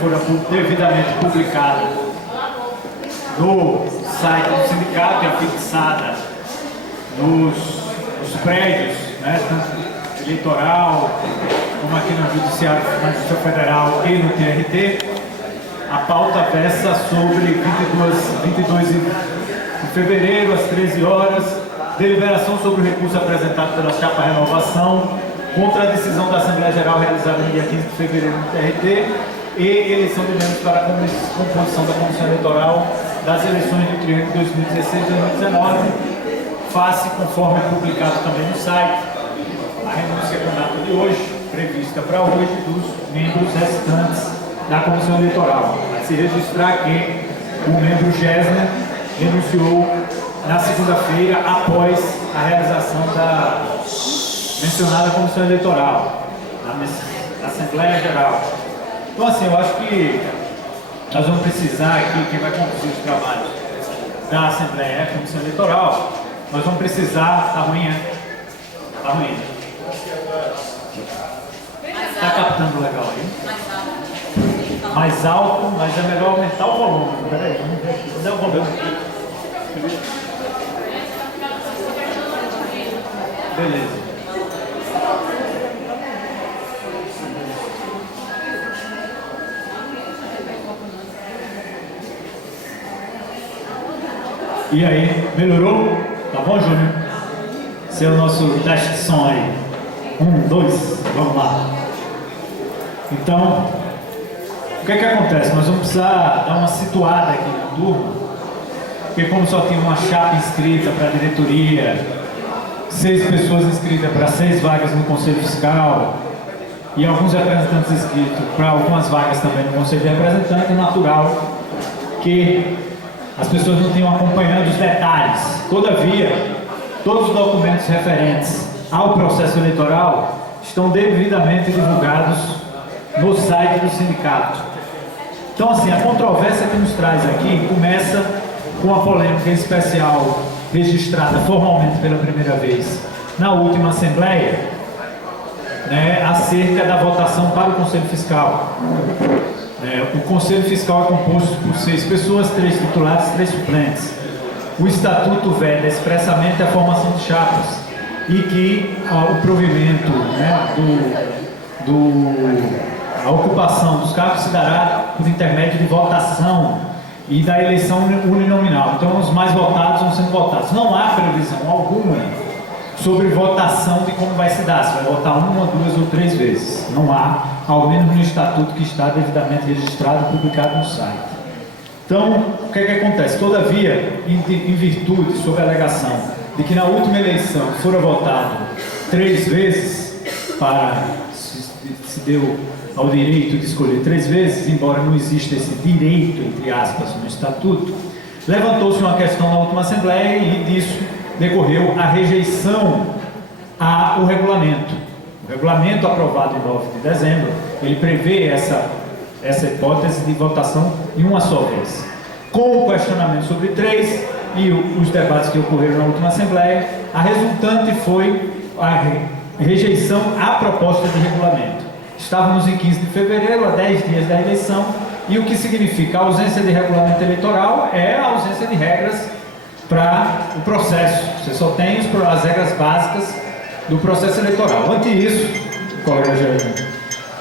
fora devidamente publicada no site do sindicato e afixada nos prédios, né, tanto eleitoral, como aqui no Judiciário, na Justiça Federal e no TRT. A pauta versa sobre 22 de fevereiro, às 13 horas, deliberação sobre o recurso apresentado pela Chapa Renovação contra a decisão da Assembleia Geral realizada no dia 15 de fevereiro no TRT e eleição de membros para a composição da Comissão Eleitoral das eleições do triênio 2016-2019, face, conforme publicado também no site, a renúncia com data de hoje, prevista para hoje, dos membros restantes da Comissão Eleitoral. Vai se registrar que o membro Gessner renunciou na segunda-feira após a realização da mencionada Comissão Eleitoral, na Assembleia Geral. Então, assim, eu acho que nós vamos precisar aqui, quem vai conduzir os trabalhos da Assembleia é a Comissão Eleitoral, nós vamos precisar, tá ruim, né? Tá ruim. Tá captando legal aí? Mais alto, mas é melhor aumentar o volume. Peraí, vamos ver aqui. Vou dar o volume aqui. Beleza. E aí, melhorou? Tá bom, Júnior? Esse é o nosso teste de som aí. 1, 2, vamos lá. Então, o que é que acontece? Nós vamos precisar dar uma situada aqui na turma, porque como só tinha uma chapa inscrita para a diretoria, 6 pessoas inscritas para 6 vagas no Conselho Fiscal e alguns representantes inscritos para algumas vagas também no Conselho de Representantes, é natural que as pessoas não tenham acompanhando os detalhes. Todavia, todos os documentos referentes ao processo eleitoral estão devidamente divulgados no site do sindicato. Então, assim, a controvérsia que nos traz aqui começa com a polêmica especial registrada formalmente pela primeira vez na última Assembleia, né, acerca da votação para o Conselho Fiscal. O Conselho Fiscal é composto por 6 pessoas, 3 titulares e 3 suplentes. O Estatuto veda expressamente a formação de chapas e que o provimento, né, a ocupação dos cargos se dará por intermédio de votação e da eleição uninominal. Então, os mais votados vão sendo votados. Não há previsão alguma sobre votação de como vai se dar, se vai votar 1, 2 ou 3 vezes. Não há, ao menos no estatuto que está devidamente registrado e publicado no site. Então, o que é que acontece? Todavia, em virtude, sob a alegação de que na última eleição fora votado 3 vezes, se deu ao direito de escolher 3 vezes, embora não exista esse direito, entre aspas, no estatuto, levantou-se uma questão na última Assembleia e disso decorreu a rejeição ao regulamento. O regulamento aprovado em 9 de dezembro, ele prevê essa hipótese de votação em uma só vez. Com o questionamento sobre 3 e os debates que ocorreram na última Assembleia, a resultante foi a rejeição à proposta de regulamento. Estávamos em 15 de fevereiro, a 10 dias da eleição, e o que significa a ausência de regulamento eleitoral é a ausência de regras para o processo. Você só tem as regras básicas do processo eleitoral. Ante isso, o colega já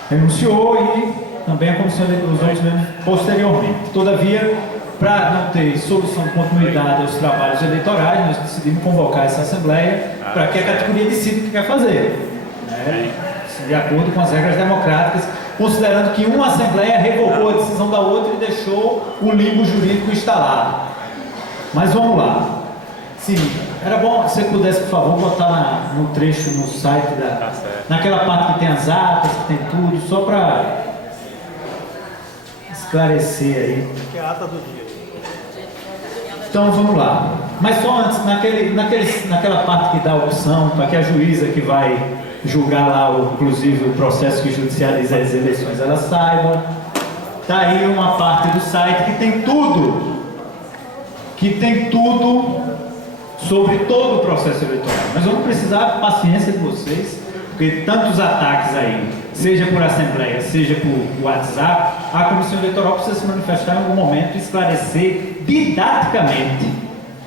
renunciou e também a comissão de outros membros posteriormente. Todavia, para não ter solução de continuidade aos trabalhos eleitorais, nós decidimos convocar essa Assembleia para que a categoria decida o que quer fazer, né? De acordo com as regras democráticas, considerando que uma Assembleia revogou a decisão da outra e deixou o limbo jurídico instalado. Mas vamos lá. Sim, era bom se você pudesse, por favor, botar no trecho, no site, naquela parte que tem as atas, que tem tudo, só para esclarecer aí. Que é a ata do dia. Então vamos lá. Mas só antes, naquela parte que dá a opção para que a juíza que vai julgar lá, inclusive o processo que judicializa as eleições, ela saiba. Está aí uma parte do site que tem tudo sobre todo o processo eleitoral. Mas vamos precisar da paciência de vocês, porque tantos ataques aí, seja por assembleia, seja por WhatsApp, a Comissão Eleitoral precisa se manifestar em algum momento e esclarecer didaticamente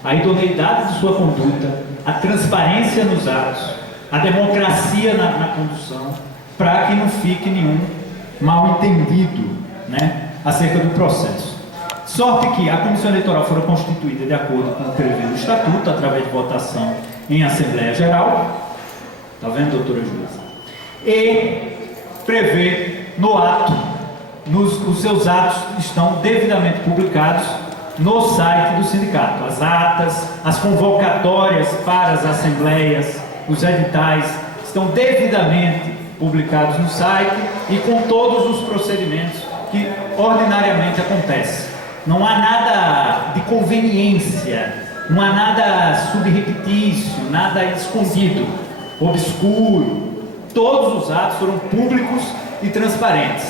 a idoneidade de sua conduta, a transparência nos atos, a democracia na condução, para que não fique nenhum mal entendido, né, acerca do processo. Sorte que a Comissão Eleitoral foi constituída de acordo com o que prevê o Estatuto, através de votação em Assembleia Geral. Está vendo, doutora Júlia? E prevê no ato, os seus atos estão devidamente publicados no site do sindicato. As atas, as convocatórias para as assembleias, os editais estão devidamente publicados no site e com todos os procedimentos que ordinariamente acontecem. Não há nada de conveniência, não há nada subreptício, nada escondido, obscuro. Todos os atos foram públicos e transparentes,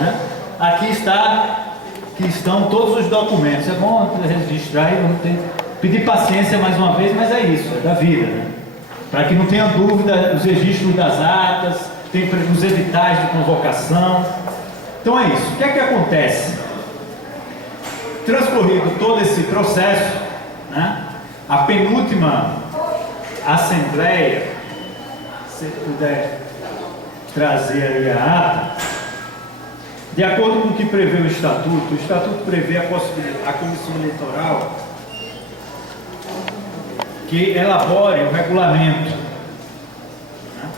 né? Aqui estão todos os documentos. É bom registrar aí, vamos pedir paciência mais uma vez, mas é isso, é da vida, né? Para que não tenha dúvida, os registros das atas, tem os editais de convocação. Então é isso. O que é que acontece? Transcorrido todo esse processo, né, a penúltima assembleia, se puder trazer aí a ata, de acordo com o que prevê o Estatuto prevê a Comissão Eleitoral que elabore o regulamento, né?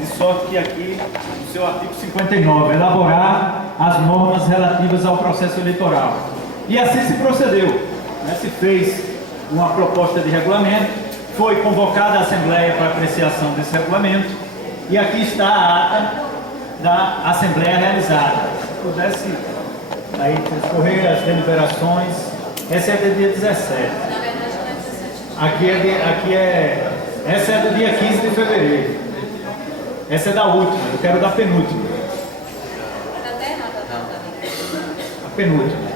De sorte que aqui, no seu artigo 59, elaborar as normas relativas ao processo eleitoral. E assim se procedeu, né? Se fez uma proposta de regulamento, foi convocada a Assembleia para apreciação desse regulamento, e aqui está a ata da Assembleia realizada. Se pudesse aí transcorrer as deliberações, essa é do dia 17. Essa é do dia 15 de fevereiro. Essa é da última, eu quero da penúltima. A penúltima.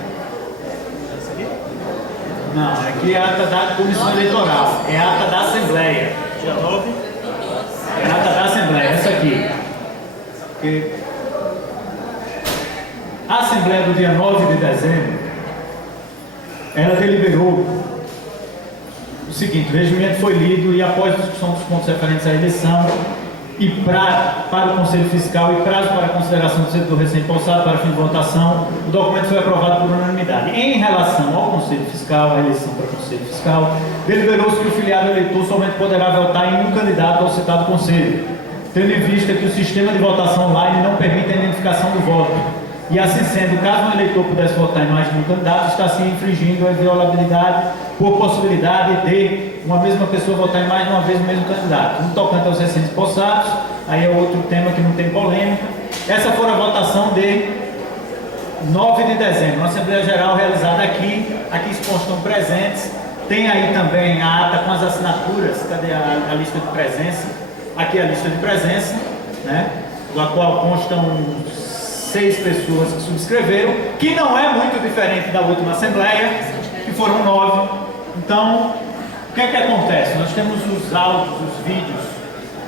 Não, aqui é a ata da Comissão Eleitoral, é a ata da Assembleia. Dia 9? É a ata da Assembleia, essa aqui. Porque a Assembleia do dia 9 de dezembro, ela deliberou o seguinte: o regimento foi lido e após a discussão dos pontos referentes à eleição e para o Conselho Fiscal e prazo para consideração do servidor recém-possado para fim de votação, o documento foi aprovado por unanimidade. Em relação ao Conselho Fiscal, a eleição para o Conselho Fiscal, deliberou-se que o filiado eleitor somente poderá votar em um candidato ao citado Conselho, tendo em vista que o sistema de votação online não permite a identificação do voto. E assim sendo, caso um eleitor pudesse votar em mais de um candidato, está se infringindo a inviolabilidade por possibilidade de uma mesma pessoa votar em mais de uma vez o mesmo candidato. No tocante aos recentes possados, aí é outro tema que não tem polêmica. Essa foi a votação de 9 de dezembro, uma Assembleia Geral realizada aqui constam presentes. Tem aí também a ata com as assinaturas. Cadê a lista de presença? Aqui a lista de presença, né, da qual constam 6 pessoas que subscreveram, que não é muito diferente da última Assembleia, que foram 9. Então, o que é que acontece? Nós temos os áudios, os vídeos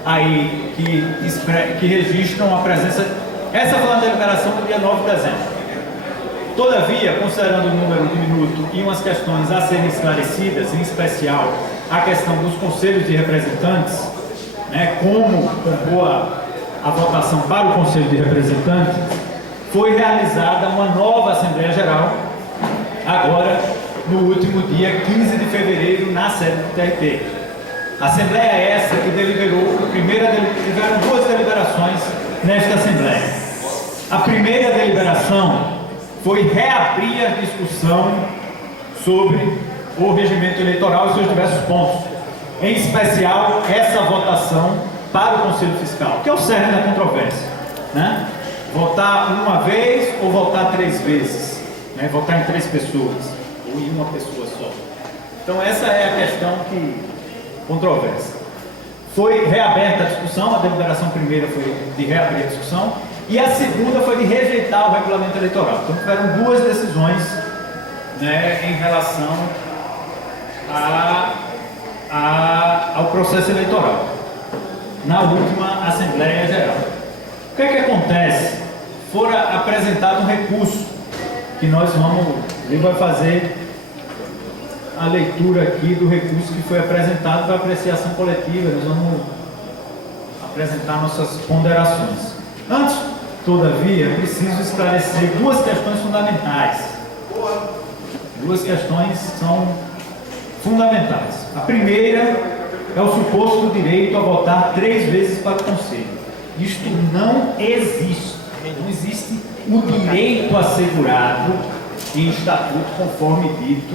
aí que registram a presença. Essa foi uma deliberação do dia 9 de dezembro. Todavia, considerando o número de minuto e umas questões a serem esclarecidas, em especial a questão dos conselhos de representantes, né, como compor a votação para o Conselho de Representantes, foi realizada uma nova Assembleia Geral, agora no último dia 15 de fevereiro, na sede do TRT. Assembleia essa que tiveram 2 deliberações nesta Assembleia. A primeira deliberação foi reabrir a discussão sobre o regimento eleitoral e seus diversos pontos, em especial essa votação para o Conselho Fiscal, que é o cerne da controvérsia, né? Votar uma vez ou votar 3 vezes, né? Votar em 3 pessoas ou em uma pessoa só. Então essa é a questão que controversa. Foi reaberta a discussão, a deliberação primeira foi de reabrir a discussão e a segunda foi de rejeitar o regulamento eleitoral. Então tiveram 2 decisões, né, em relação ao processo eleitoral. na última Assembleia Geral. O que é que acontece? Fora apresentado um recurso, que ele vai fazer a leitura aqui do recurso que foi apresentado para apreciação coletiva. Nós vamos apresentar nossas ponderações. Antes, todavia, preciso esclarecer duas questões fundamentais. Duas questões são fundamentais. A primeira é o suposto direito a votar 3 vezes para o Conselho. Isto não existe. Não existe o direito assegurado em estatuto, conforme dito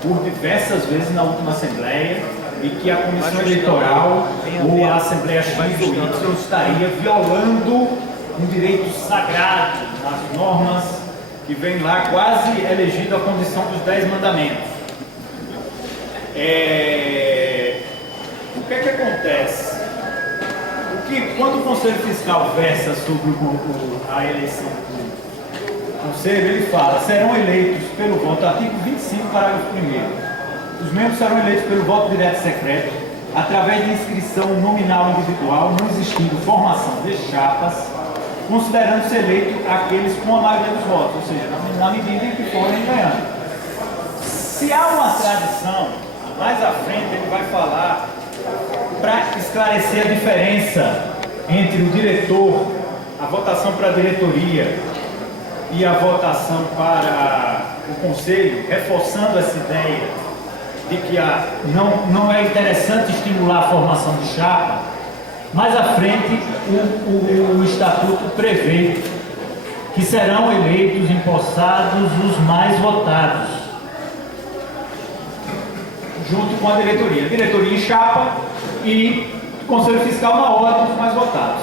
por diversas vezes na última Assembleia, e que a Comissão Eleitoral ou a Assembleia X ou Y estaria violando um direito sagrado nas normas que vem lá quase elegido a condição dos 10 mandamentos. O que é que acontece? Quando o Conselho Fiscal versa sobre a eleição do Conselho, ele fala: serão eleitos pelo voto, artigo 25, parágrafo 1º. Os membros serão eleitos pelo voto direto secreto, através de inscrição nominal individual, não existindo formação de chapas, considerando-se eleito aqueles com a maioria dos votos, ou seja, na medida em que forem ganhando. Se há uma tradição, mais à frente ele vai falar, para esclarecer a diferença entre o diretor, a votação para a diretoria e a votação para o conselho, reforçando essa ideia de que não é interessante estimular a formação de chapa. Mais à frente, o estatuto prevê que serão eleitos, empossados os mais votados, junto com a diretoria. Diretoria em chapa e Conselho Fiscal na ordem dos mais votados.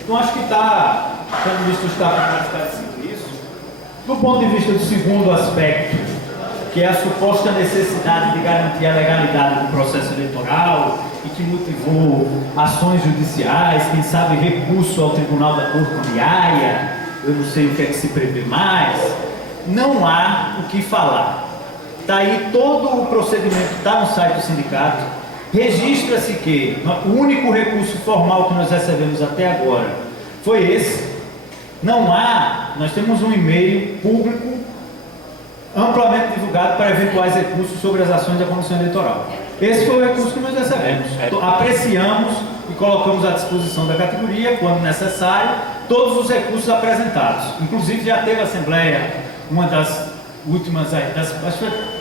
Então acho que tendo visto o estatuto esclarecido isso, do ponto de vista do segundo aspecto, que é a suposta necessidade de garantir a legalidade do processo eleitoral e que motivou ações judiciais, quem sabe recurso ao Tribunal da Corte de Haia, eu não sei o que é que se prevê mais, não há o que falar. Está aí todo o procedimento, está no site do sindicato. Registra-se que o único recurso formal que nós recebemos até agora foi esse. Nós temos um e-mail público amplamente divulgado para eventuais recursos sobre as ações da Comissão Eleitoral. Esse foi o recurso que nós recebemos. Apreciamos e colocamos à disposição da categoria, quando necessário, todos os recursos apresentados. Inclusive já teve a Assembleia, uma das últimas, acho que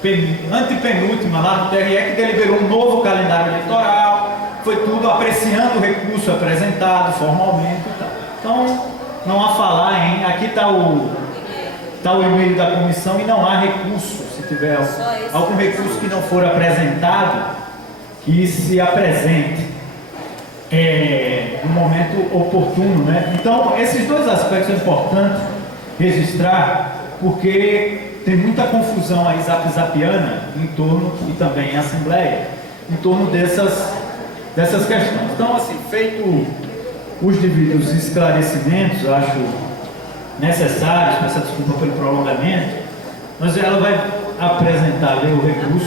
foi antepenúltima lá no TRE, que deliberou um novo calendário eleitoral, foi tudo apreciando o recurso apresentado formalmente e tal. Então, não há falar, hein? Aqui está o e-mail da comissão e não há recurso. Se tiver algum recurso que não for apresentado, que se apresente no momento oportuno, né? Então, esses dois aspectos é importante registrar, porque tem muita confusão aí zapiana em torno, e também em Assembleia, em torno dessas questões. Então, assim, feito os devidos esclarecimentos, acho necessários, peço desculpa pelo prolongamento, mas ela vai ler o recurso,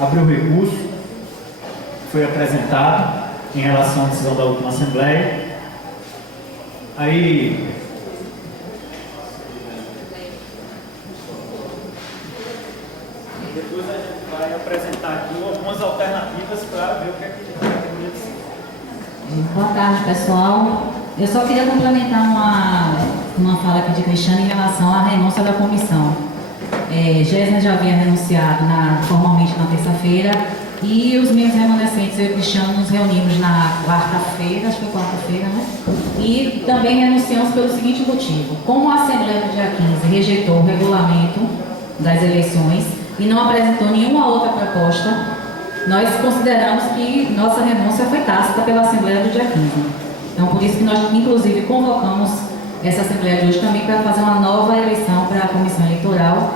abrir o recurso que foi apresentado em relação à decisão da última Assembleia. Aí depois a gente vai apresentar aqui algumas alternativas para ver o que é que a categoria decide. Boa tarde, pessoal. Eu só queria complementar uma fala aqui de Cristiano em relação à renúncia da comissão. Jéssica já havia renunciado formalmente na terça-feira, e os membros remanescentes, eu e o Cristiano, nos reunimos na quarta-feira, acho que foi quarta-feira, né? E também renunciamos pelo seguinte motivo: como a Assembleia do dia 15 rejeitou o regulamento das eleições e não apresentou nenhuma outra proposta, nós consideramos que nossa renúncia foi tácita pela Assembleia do dia 15. Então, por isso que nós, inclusive, convocamos essa Assembleia de hoje também para fazer uma nova eleição para a Comissão Eleitoral,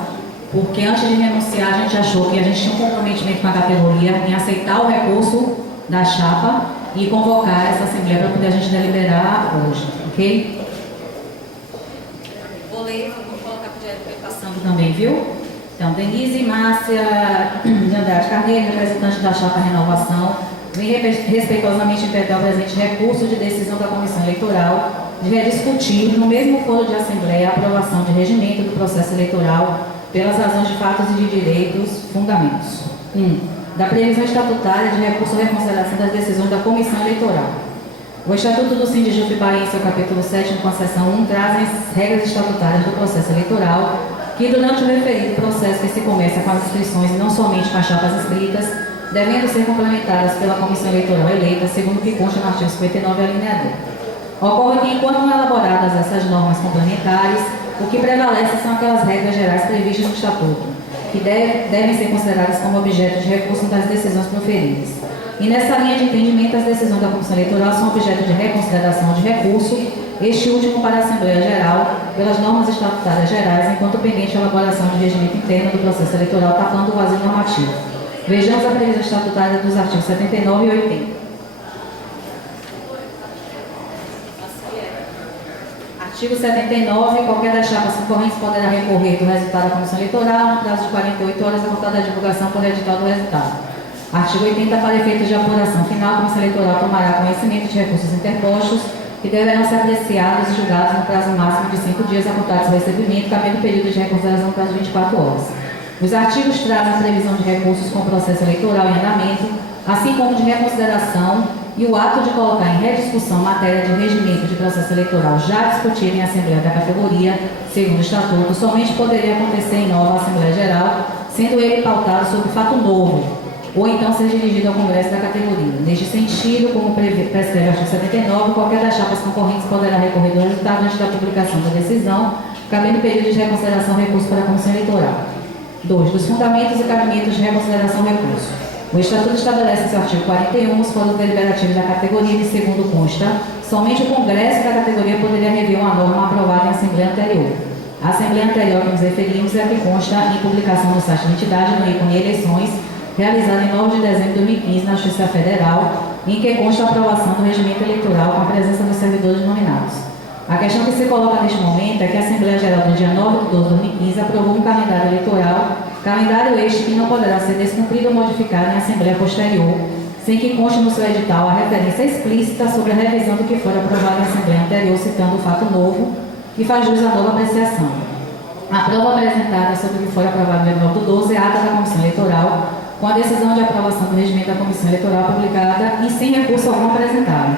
porque antes de renunciar, a gente achou que a gente tinha um comprometimento com a categoria em aceitar o recurso da chapa e convocar essa Assembleia para poder a gente deliberar hoje, ok? Vou colocar para o passando também, viu? Então, Denise Márcia de Andrade Carneiro, representante da chapa Renovação, vem respeitosamente interpor o presente recurso de decisão da Comissão Eleitoral de rediscutir no mesmo foro de Assembleia a aprovação de regimento do processo eleitoral pelas razões de fatos e de direitos, fundamentos. 1. Da previsão estatutária de recurso à reconsideração das decisões da Comissão Eleitoral. O Estatuto do Sindijupe Bahia, em seu capítulo 7, com a seção 1, traz as regras estatutárias do processo eleitoral que, durante o referido processo que se começa com as inscrições e não somente com as chapas inscritas, devendo ser complementadas pela Comissão Eleitoral eleita, segundo o que consta no artigo 59, alínea D. Ocorre que, enquanto não elaboradas essas normas complementares, o que prevalece são aquelas regras gerais previstas no Estatuto, que devem ser consideradas como objeto de recurso das decisões proferidas. E nessa linha de entendimento, as decisões da Comissão Eleitoral são objeto de reconsideração de recurso, este último para a Assembleia Geral, pelas normas estatutárias gerais, enquanto pendente a elaboração de regimento interno do processo eleitoral, tapando o vazio normativo. Vejamos a previsão estatutária dos artigos 79 e 80. Artigo 79. Qualquer das chapas concorrentes poderá recorrer do resultado da Comissão Eleitoral no prazo de 48 horas a contar da divulgação por edital do resultado. Artigo 80. Para efeitos de apuração final, a Comissão Eleitoral tomará conhecimento de recursos interpostos que deverão ser apreciados e julgados no prazo máximo de 5 dias a contar do seu recebimento, cabendo período de reconsideração no prazo de 24 horas. Os artigos trazem a previsão de recursos com o processo eleitoral em andamento, assim como de reconsideração e o ato de colocar em rediscussão matéria de regimento de processo eleitoral já discutida em Assembleia da categoria, segundo o Estatuto, somente poderia acontecer em nova Assembleia Geral, sendo ele pautado sobre fato novo, ou então ser dirigido ao Congresso da categoria. Neste sentido, como prescreve o artigo 79, qualquer das chapas concorrentes poderá recorrer do resultado antes da publicação da decisão, cabendo período de reconsideração recurso para a Comissão Eleitoral. 2. Dos fundamentos e cabimentos de reconsideração recurso. O Estatuto estabelece em seu artigo 41 os fóruns deliberativos da categoria e, segundo consta, somente o Congresso da categoria poderia rever uma norma aprovada em Assembleia anterior. A Assembleia anterior que nos referimos é a que consta em publicação no site da entidade no ícone Eleições, realizada em 9 de dezembro de 2015 na Justiça Federal, em que consta a aprovação do regimento eleitoral com a presença dos servidores nominados. A questão que se coloca neste momento é que a Assembleia Geral do dia 9 de 12 de 2015 aprovou um calendário eleitoral, calendário este que não poderá ser descumprido ou modificado em Assembleia posterior, sem que conste no seu edital a referência explícita sobre a revisão do que for aprovado em Assembleia anterior, citando o fato novo, que faz jus à nova apreciação. A prova apresentada sobre o que for aprovado no dia 9 de 12 é a ata da Comissão Eleitoral, com a decisão de aprovação do regimento da Comissão Eleitoral publicada e sem recurso algum apresentado.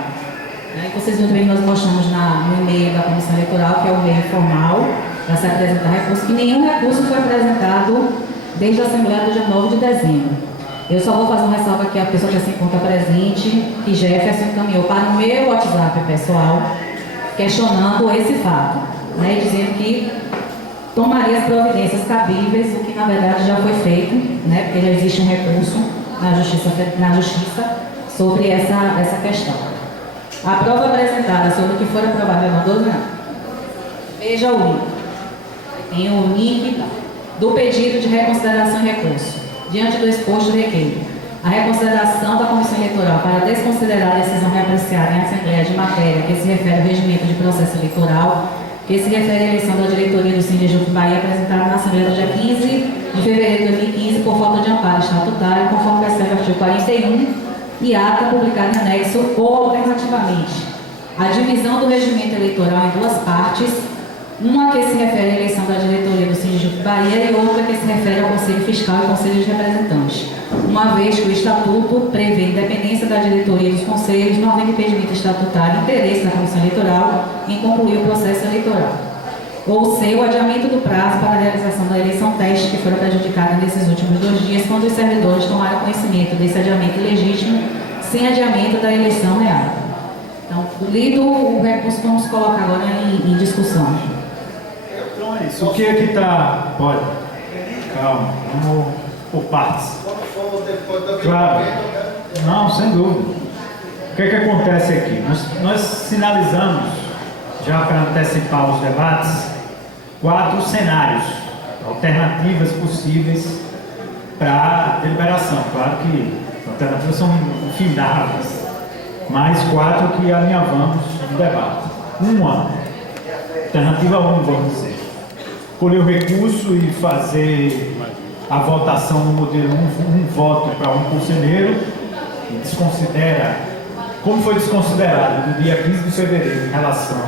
Vocês viram também que nós mostramos no e-mail da Comissão Eleitoral, que é o e-mail formal, para se apresentar recurso, que nenhum recurso foi apresentado desde a Assembleia do dia 9 de dezembro. Eu só vou fazer uma ressalva aqui, a pessoa que se encontra presente, que Jefferson encaminhou para o meu WhatsApp pessoal, questionando esse fato, dizendo que tomaria as providências cabíveis, o que na verdade já foi feito, porque já existe um recurso na justiça sobre essa questão. A prova apresentada sobre o que for aprovado no 12, veja o link. Tem o link do pedido de reconsideração e recurso. Diante do exposto, requeiro a reconsideração da Comissão Eleitoral para desconsiderar a decisão reapreciada em Assembleia de matéria que se refere ao regimento de processo eleitoral, que se refere à eleição da diretoria do Sindijupe Bahia, apresentada na Assembleia do dia 15 de fevereiro de 2015 por falta de amparo estatutário, conforme prescreve o artigo 41, e ata publicada em anexo ou alternativamente a divisão do regimento eleitoral em duas partes, uma que se refere à eleição da diretoria do Sindijupe Bahia e outra que se refere ao Conselho Fiscal e Conselho de Representantes, uma vez que o Estatuto prevê independência da diretoria dos conselhos, não havendo impedimento estatutário interesse da Comissão Eleitoral em concluir o processo eleitoral. Ou seja, o adiamento do prazo para a realização da eleição teste, que foi prejudicada nesses últimos 2 dias, quando os servidores tomaram conhecimento desse adiamento ilegítimo, sem adiamento da eleição real. Então, lido o recurso, vamos colocar agora em discussão. Então é isso. O que está... Pode. Calma. Vamos por partes. Claro. Não, sem dúvida. O que acontece aqui? Nós sinalizamos, já para antecipar os debates, 4 cenários, alternativas possíveis para deliberação. Claro que as alternativas são infindáveis, mas 4 que alinhavamos no debate. Uma, alternativa 1, vamos dizer, colher o recurso e fazer a votação no modelo um voto para um conselheiro, e desconsidera, como foi desconsiderado do dia 15 de fevereiro em relação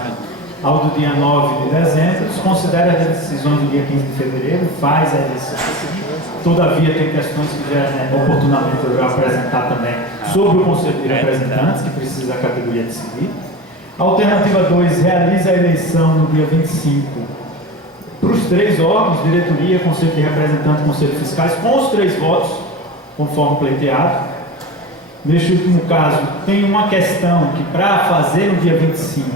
ao do dia 9 de dezembro, desconsidera as decisões do dia 15 de fevereiro, faz a eleição. Todavia, tem questões que já oportunamente eu vou apresentar também sobre o Conselho de Representantes, que precisa da categoria decidir. A alternativa 2, realiza a eleição no dia 25 para os 3 órgãos, diretoria, Conselho de Representantes e Conselho Fiscais, com os 3 votos, conforme pleiteado. Neste último caso, tem uma questão que para fazer no dia 25,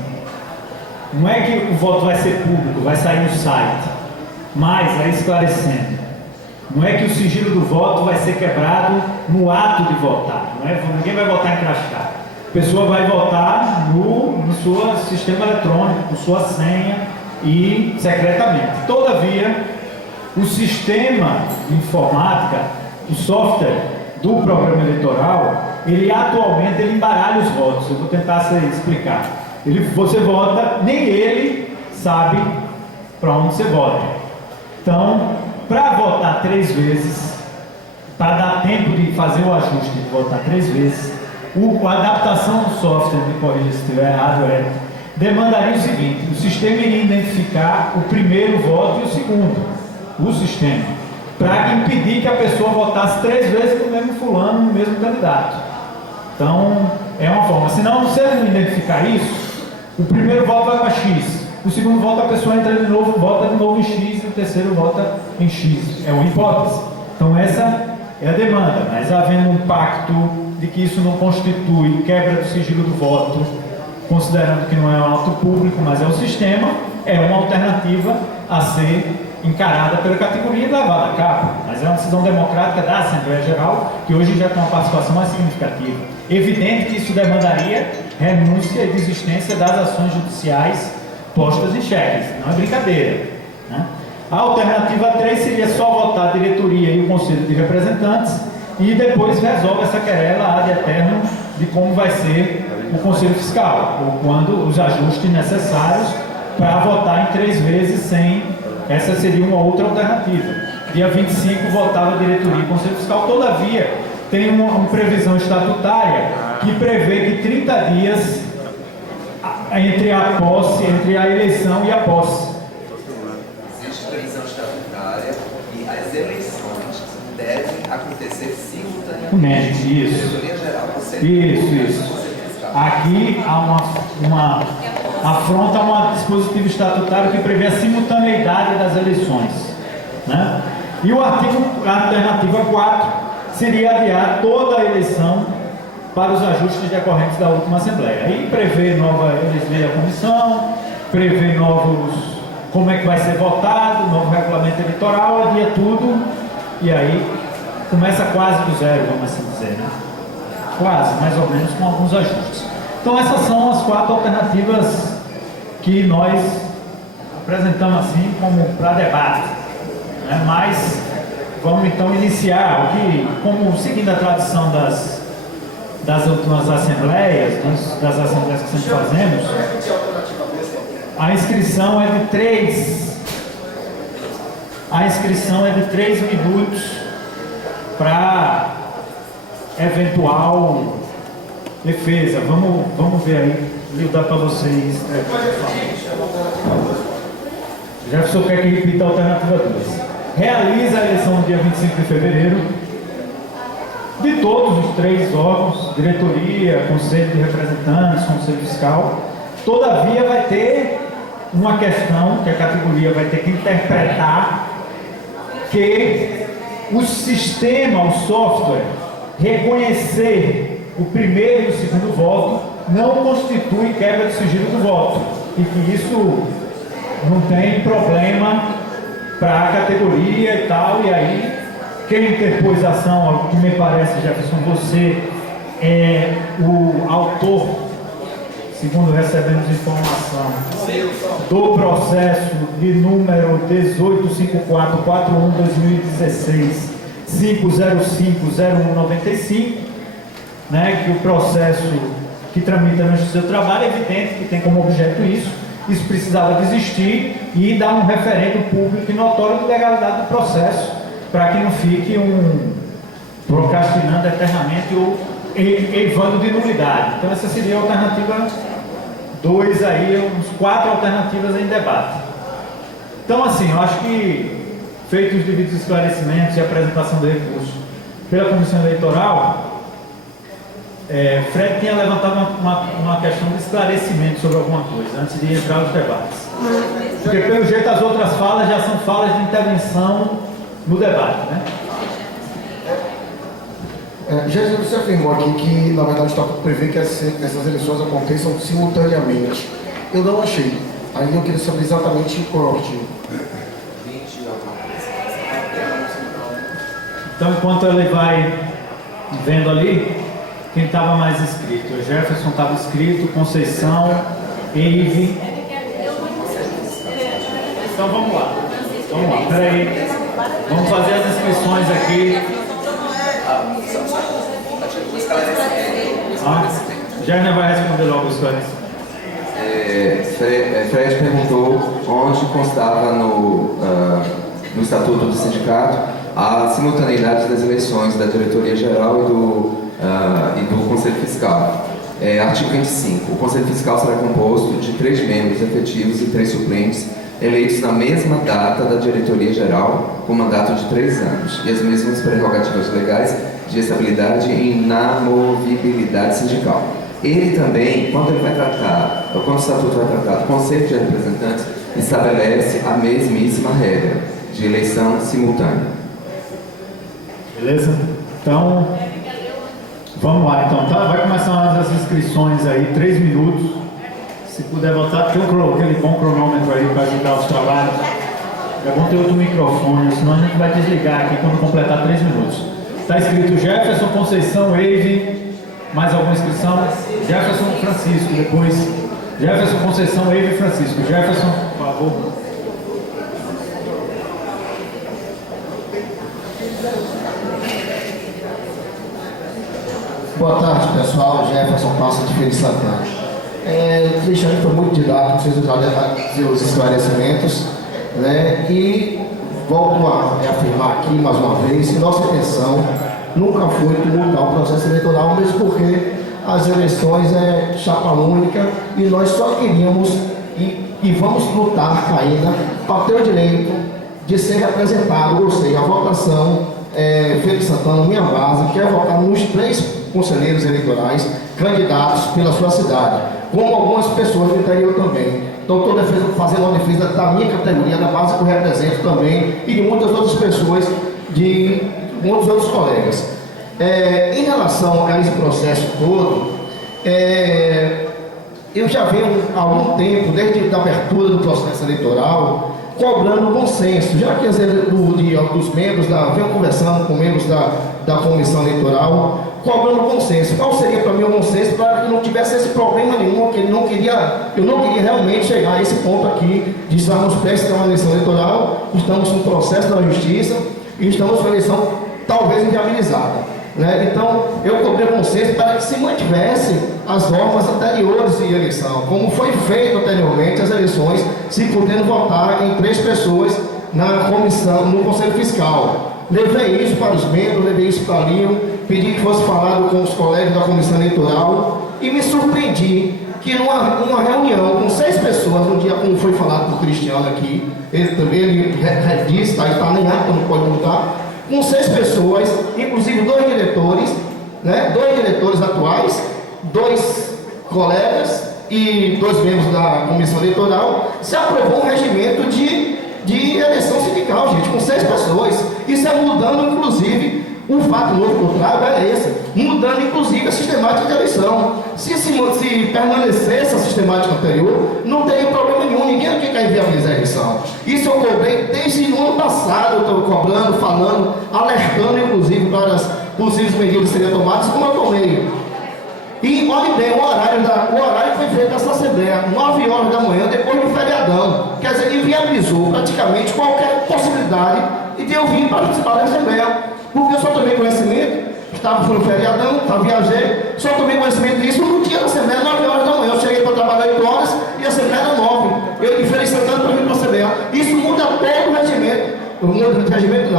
não é que o voto vai ser público, vai sair no site, mas, aí esclarecendo, não é que o sigilo do voto vai ser quebrado no ato de votar, não é? Ninguém vai votar em crachá. A pessoa vai votar no seu sistema eletrônico, com sua senha e secretamente. Todavia, o sistema de informática, o software do programa eleitoral, ele atualmente embaralha os votos. Eu vou tentar explicar. Você vota, nem ele sabe para onde você vota. Então, para votar 3 vezes, para dar tempo de fazer o ajuste de votar 3 vezes, a adaptação do software, me corrija se estiver errado, demandaria o seguinte: o sistema iria identificar o primeiro voto e o segundo, o sistema, para impedir que a pessoa votasse 3 vezes no mesmo fulano, no mesmo candidato. Então, é uma forma. Senão, se ele não identificar isso, o primeiro voto vai para X, o segundo voto a pessoa entra de novo, vota de novo em X, e o terceiro vota em X. É uma hipótese. Então, essa é a demanda, mas havendo um pacto de que isso não constitui quebra do sigilo do voto, considerando que não é um ato público, mas é um sistema, é uma alternativa a ser encarada pela categoria e levada a cabo. Mas é uma decisão democrática da Assembleia Geral, que hoje já tem uma participação mais significativa. Evidente que isso demandaria renúncia e desistência das ações judiciais postas em xeques, não é brincadeira, né? A alternativa 3 seria só votar a diretoria e o Conselho de Representantes e depois resolve essa querela ad eterno de como vai ser o Conselho Fiscal, ou quando os ajustes necessários para votar em 3 vezes sem. Essa seria uma outra alternativa. Dia 25 votava a diretoria e o Conselho Fiscal. Todavia, tem uma previsão estatutária que prevê que 30 dias entre a eleição e a posse. Existe previsão estatutária e as eleições devem acontecer simultaneamente. Isso. Diretoria Geral, Isso. Aqui há uma afronta a um dispositivo estatutário que prevê a simultaneidade das eleições, né? E a alternativa 4 seria adiar toda a eleição para os ajustes decorrentes da última Assembleia. Aí prevê eleger a comissão, prevê como é que vai ser votado, novo regulamento eleitoral, adia tudo, e aí começa quase do zero, vamos assim dizer, né? Quase, mais ou menos, com alguns ajustes. Então essas são as 4 alternativas que nós apresentamos assim como para debate, né? Mas vamos então iniciar como seguindo a tradição das últimas assembleias, das assembleias que sempre fazemos. A inscrição é de 3 minutos para eventual defesa. Vamos ver aí. Vou dar para vocês. Jefferson quer que repita a alternativa 2. Realiza a eleição no dia 25 de fevereiro de todos os 3 órgãos, diretoria, Conselho de Representantes, Conselho Fiscal. Todavia vai ter uma questão que a categoria vai ter que interpretar, que o sistema, o software, reconhecer o primeiro e o segundo voto não constitui quebra de sigilo do voto, e que isso não tem problema para a categoria e tal. E aí quem interpôs a ação, que me parece, Jefferson, você é o autor, segundo recebemos informação, do processo de número 185441-2016 5050195, né, que o processo que tramita no seu trabalho é evidente que tem como objeto isso precisava desistir e dar um referendo público e notório de legalidade do processo, para que não fique procrastinando eternamente ou eivando de nulidade. Então essa seria a alternativa 2 aí, uns 4 alternativas em debate. Então assim, eu acho que feitos os devidos esclarecimentos e apresentação do recurso pela Comissão Eleitoral, Fred tinha levantado uma questão de esclarecimento sobre alguma coisa, antes de entrar nos debates. Porque, pelo jeito, as outras falas já são falas de intervenção no debate, né? Jesus, você afirmou aqui que, na verdade, o Estatuto prevê que essas eleições aconteçam simultaneamente. Eu não achei. Aí eu queria saber exatamente qual é o artigo. Então, enquanto ele vai vendo ali, quem estava mais escrito? O Jefferson estava escrito, Conceição, Eive. Então vamos lá. Vamos lá, peraí. Vamos fazer as inscrições aqui. Gerner vai responder logo o esclarecimento. Fred perguntou onde constava no Estatuto do Sindicato a simultaneidade das eleições da Diretoria Geral e do Conselho Fiscal. Artigo 25. O Conselho Fiscal será composto de 3 membros efetivos e 3 suplentes, eleitos na mesma data da Diretoria Geral, com mandato de 3 anos, e as mesmas prerrogativas legais de estabilidade e inamovibilidade sindical. Ele também, quando o Estatuto vai tratar do Conselho de Representantes, estabelece a mesmíssima regra de eleição simultânea. Beleza? Então, vamos lá então, tá? Vai começar as inscrições aí, 3 minutos. Se puder voltar, tem aquele bom cronômetro aí para ajudar os trabalhos. É bom ter outro microfone, senão a gente vai desligar aqui quando completar 3 minutos. Está escrito Jefferson, Conceição, Eive. Mais alguma inscrição? Jefferson, Francisco. Depois Jefferson, Conceição, Eive e Francisco. Jefferson, por favor. Boa tarde, pessoal. Jefferson Passa de Feira de Santana. O Cristiano foi muito didático, fez os esclarecimentos, né? E volto a reafirmar aqui mais uma vez que nossa intenção nunca foi tumultuar o processo eleitoral, mesmo porque as eleições é chapa única e nós só queríamos e vamos lutar ainda para ter o direito de ser representado, ou seja, a votação Feira de Santana, minha base, quer votar nos 3 conselheiros eleitorais candidatos pela sua cidade, como algumas pessoas do interior também. Então estou fazendo uma defesa da minha categoria, da base que eu represento também, e de muitas outras pessoas, de muitos outros colegas. Em relação a esse processo todo, eu já venho há algum tempo, desde a abertura do processo eleitoral, cobrando consenso, já que dos membros, venho conversando com membros da comissão eleitoral, cobrando consenso. Qual seria para mim o consenso para que não tivesse esse problema nenhum, que eu não queria realmente chegar a esse ponto aqui, de estarmos prestes a uma eleição eleitoral, estamos no processo da justiça e estamos com a eleição talvez inviabilizada. Né? Então, eu cobrei consenso para que se mantivesse as normas anteriores de eleição, como foi feito anteriormente as eleições, se podendo votar em 3 pessoas na comissão, no Conselho Fiscal. Levei isso para os membros, levei isso para a Lio, pedi que fosse falado com os colegas da comissão eleitoral e me surpreendi que numa reunião com 6 pessoas, no dia como foi falado por Cristiano aqui, ele disse, está nem apto, não pode mudar, com 6 pessoas, inclusive 2 diretores, né, 2 diretores atuais, 2 colegas e 2 membros da comissão eleitoral, se aprovou um regimento de eleição sindical, gente, com 6 pessoas. Isso é mudando, inclusive, o fato novo que eu trago é esse, mudando, inclusive, a sistemática de eleição. Se permanecesse a sistemática anterior, não teria problema nenhum, ninguém aqui quer inviabilizar a eleição. Isso eu cobrei desde o ano passado, eu estou cobrando, falando, alertando, inclusive, para as possíveis medidas que seriam tomadas, como eu tomei. E olhe bem, o horário foi feito nessa Assembleia, 9 horas da manhã, depois do feriadão. Quer dizer, inviabilizou praticamente qualquer possibilidade de eu vir participar da Assembleia. Porque eu só tomei conhecimento, foi no feriadão, viajei, só tomei conhecimento disso no dia da Assembleia, 9 horas da manhã. Eu cheguei para trabalhar 8 horas e a Assembleia era 9. Eu de Feira de Santana para vir para a Assembleia. Isso muda todo o regimento.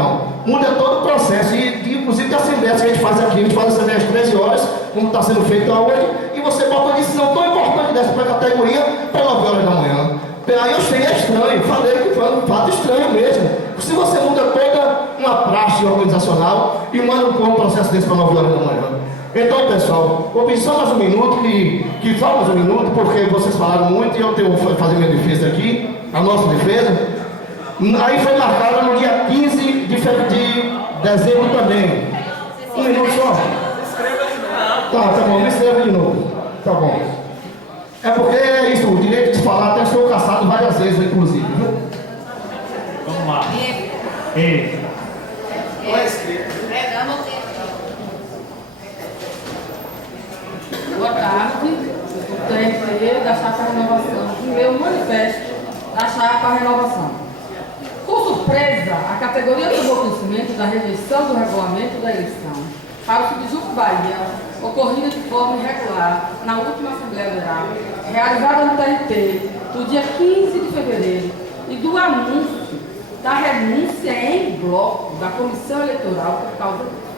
Muda todo o processo. E inclusive da Assembleia, se a gente faz aqui, a gente faz a Assembleia às 13 horas, como está sendo feito hoje, e você bota uma decisão tão importante dessa para a categoria para 9 horas da manhã. Aí eu sei, é estranho, falei que foi um fato estranho mesmo. Se você muda toda uma praxe organizacional e manda um processo desse para 9 horas da manhã. Então, pessoal, vou pedir só mais um minuto, que só mais um minuto, porque vocês falaram muito e eu tenho que fazer minha defesa aqui, a nossa defesa. Aí foi marcada no dia 15 de dezembro também. Um minuto só. Tá bom, me escreva de novo. Tá bom. É porque é isso, o direito de falar até sou caçado várias vezes, inclusive. Viu? Vamos lá. Boa tarde, o TRT da Chapa Renovação, o meu manifesto da Chapa Renovação. Por surpresa, a categoria tomou conhecimento da rejeição do regulamento da eleição para o Subjugo Bahia, ocorrida de forma irregular na última Assembleia Geral, realizada no TRT, no dia 15 de fevereiro, e do anúncio da renúncia em bloco da Comissão Eleitoral por causa disso.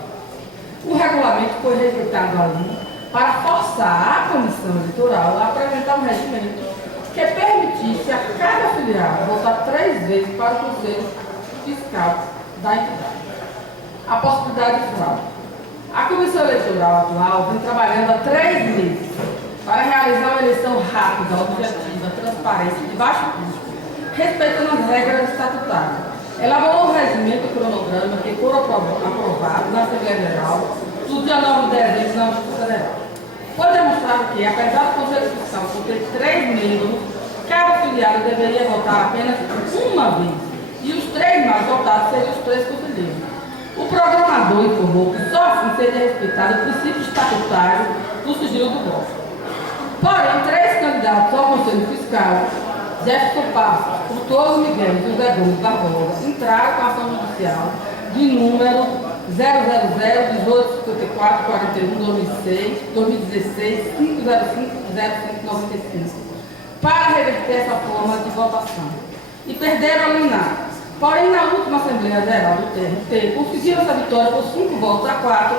O regulamento foi rejeitado ali para forçar a Comissão Eleitoral a apresentar um regimento que permitisse a cada afiliado votar 3 vezes para o Conselho Fiscal da entidade. A possibilidade de fraude. A Comissão Eleitoral atual vem trabalhando há 3 meses para realizar uma eleição rápida, objetiva, transparente e de baixo custo, respeitando as regras estatutárias. Elaborou um regimento e cronograma que foi aprovado na Assembleia Geral no dia 9 de dezembro na Justiça Federal. Foi demonstrado que, apesar do Conselho Fiscal ter 3 membros, cada afiliado deveria votar apenas uma vez, e os 3 mais votados seriam os 3 conselheiros. O programador informou que só assim seria respeitado o princípio estatutário do sigilo do voto. Porém, 3 candidatos ao Conselho Fiscal, Jefferson Passos, Frutuoso Miguel e José Gomes Barbosa, entraram com a ação judicial de número 000-1844-41-2016-505-0595 para reverter essa forma de votação e perderam a liminar. Porém, na última Assembleia Geral do TRT, conseguiram essa vitória por 5 votos a 4,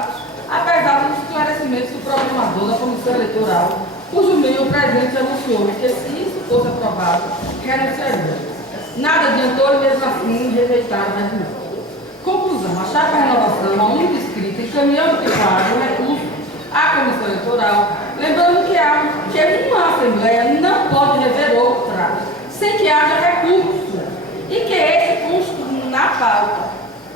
apesar dos esclarecimentos do programador da Comissão Eleitoral, cujo meio o presidente anunciou que, se isso fosse aprovado, renunciaria. Nada adiantou e, mesmo assim, rejeitaram o regimento. Conclusão, a Chapa Renovação, a única escrita, encaminhando que paga o recurso à Comissão Eleitoral, lembrando que uma Assembleia não pode rever outra, sem que haja recurso, e que esse conste na pauta.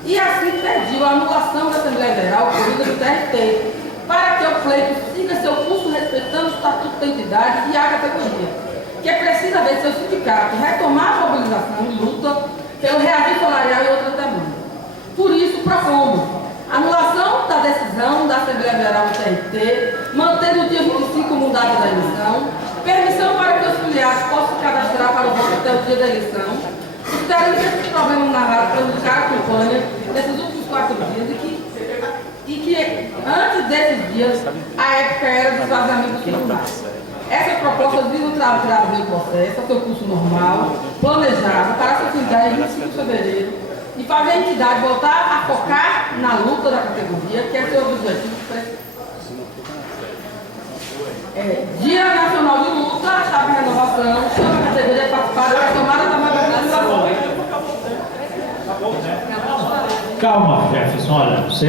E assim pediu a anulação da Assembleia Geral ocorrida do TRT, para que o pleito siga seu curso respeitando o Estatuto da entidade e a categoria, que precisa ver seu sindicato retomar a mobilização e luta pelo reajuste salarial e outras demandas. Por isso, propomos anulação da decisão da Assembleia Geral do TRT, mantendo o dia 25 como data da eleição, permissão para que os filiados possam se cadastrar para o voto até o dia da eleição, considerando que esses problemas narrados prejudicaram a campanha nesses últimos 4 dias e que antes desses dias a época era do esvaziamento titular. Essas propostas visam trazer o processo ao seu curso normal, planejado, para se finalizar em 25 de fevereiro, e fazer a entidade voltar a focar na luta da categoria, que é seu objetivo principal. Dia Nacional de Luta, a Chapa Renovação, chama a categoria a participar da retomada da mobilização. Calma, Jefferson, olha, você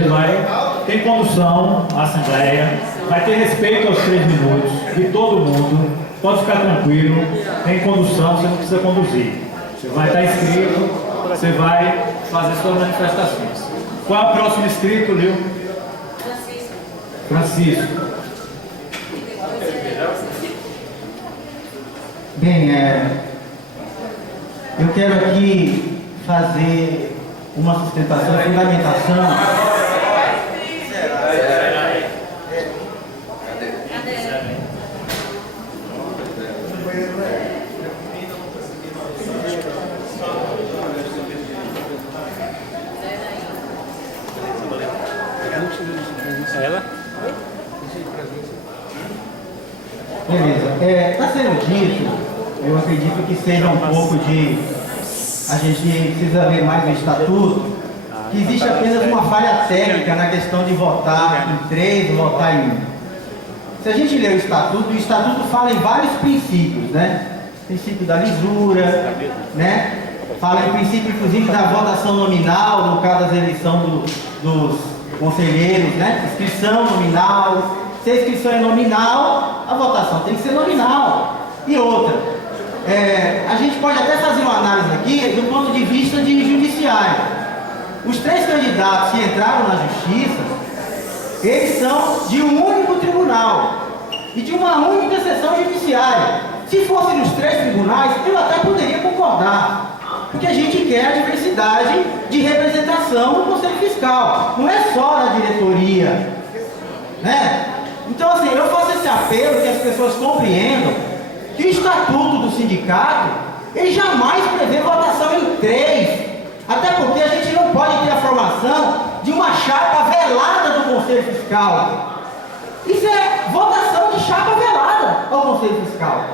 tem condução à Assembleia, vai ter respeito aos 3 minutos de todo mundo, pode ficar tranquilo, tem condução, você não precisa conduzir. Você vai estar inscrito, você vai fazer suas manifestações. Qual é o próximo inscrito, Lil? Francisco. Bem, eu quero aqui fazer uma sustentação, fundamentação. Beleza. Está sendo dito, eu acredito que seja um pouco de... A gente precisa ver mais no estatuto, que existe apenas uma falha técnica na questão de votar em 3, votar em 1. se a gente ler o estatuto fala em vários princípios, né? Princípio da lisura, né? Fala em princípio, inclusive, da votação nominal, no caso da eleição dos conselheiros, né? Inscrição nominal. Se a inscrição é nominal, a votação tem que ser nominal. E outra, a gente pode até fazer uma análise aqui do ponto de vista de judiciário. Os 3 candidatos que entraram na justiça, eles são de um único tribunal e de uma única sessão judiciária. Se fosse nos 3 tribunais, eu até poderia concordar, porque a gente quer a diversidade de representação no Conselho Fiscal, não é só na diretoria, né? Então, assim, eu faço esse apelo que as pessoas compreendam que o estatuto do sindicato, ele jamais prevê votação em 3, até porque a gente não pode ter a formação de uma chapa velada do Conselho Fiscal. Isso é votação de chapa velada ao Conselho Fiscal.